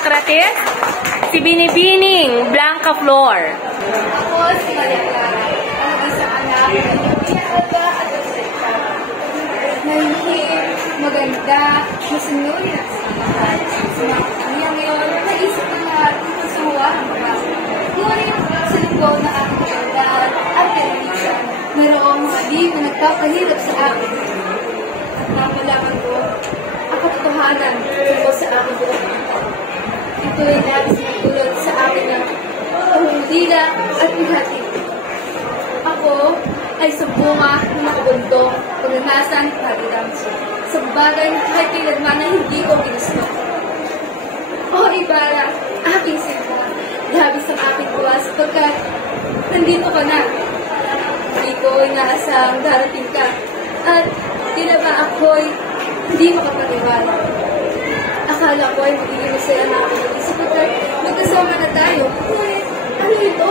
Socrates, si Binibining Blanca Flor. Ako si Maria Clara, ang isang anak ng pinakaga at aseta. Nahihir, maganda, masunuri at samahan. Sumakanya ngayon, naisip na lahat ng kasuwa ang mga. Ngunit, sa linggo na aking kagandaan at kalinisan, mayroong mga di na nagpapahirap sa akin. At napalaman ko, ang katotohanan tungkol sa aking buong buhay. Ito ay nais magtulad sa akin ng pangungdila at pihating. Ako ay sa bunga ng nakabundok, pagnanasan at halilang sa bagay na kahit kailanman na hindi ko ginusto. O Ibarra, aking sinta, labis ang aking buwas pagkat nandito ka na. Hindi ko inaasang darating ka at tila ba ako'y hindi makapaniwala. Akala ko ay magiging masaya na ako mag-isip pagkat magkasama na tayo. Ngunit, ano ito?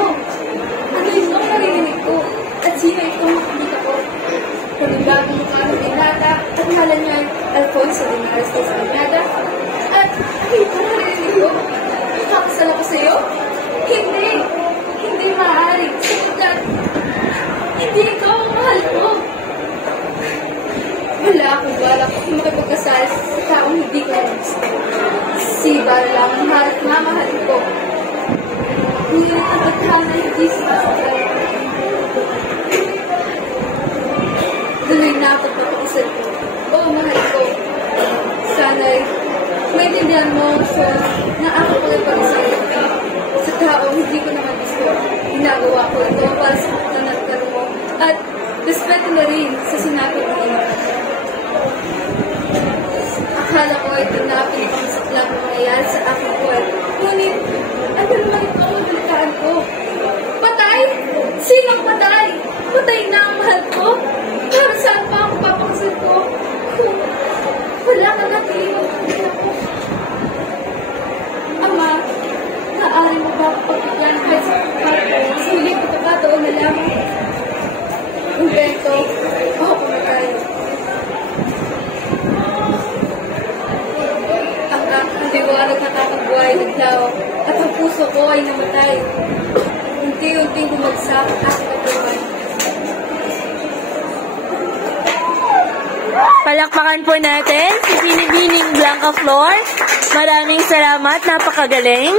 Ano ito ang narinig ko? At sino itong makikita ko? Panibagong mukha ng Dinata at mahalan niya ay Alfonso Linares de Esplanada. At ano ito ang narinig ko? Kakasal ako sa iyo? Hindi! Hindi maaari. Sapagkat hindi ikaw ang mahal ko. Wala akong balak kung makipagkasal sa taong hindi ko gusto. Si Ibarra lang ang mahal at mamahalin ko. Ngunit ang pagkana hindi sumasakay. Tuloy na ako pagpapakasal ko. Oo, mahal ko. Sana'y maintindihan mo so na ako pagpapakasal ko. Sa taong hindi ko naman gusto. Ginagawa ko ito para sa katanagtan mo at respeto na rin sa sinabi mo ina. Akala ko ito na pinakamasaklang mangyayari sa aking buhay. Ngunit, ano naman ito ang balitaan ko? Patay? Sinong patay? Patay na ang mahal ko? Para saan pa ako papakasal ko? Kung wala ka natin ako. Ama, naaari mo ba ako pagkakyan kahit sa pagkakataon? Sa huling pagkakataon na lamang. Umberto, ako pumatay. Ang liwanag na tatagbuhay naglaw at ang puso ko ay namatay. Unti-unting bumagsak at pagkawan. Palakpakan po natin si Binibining Blanca Flor. Maraming salamat, napakagaling.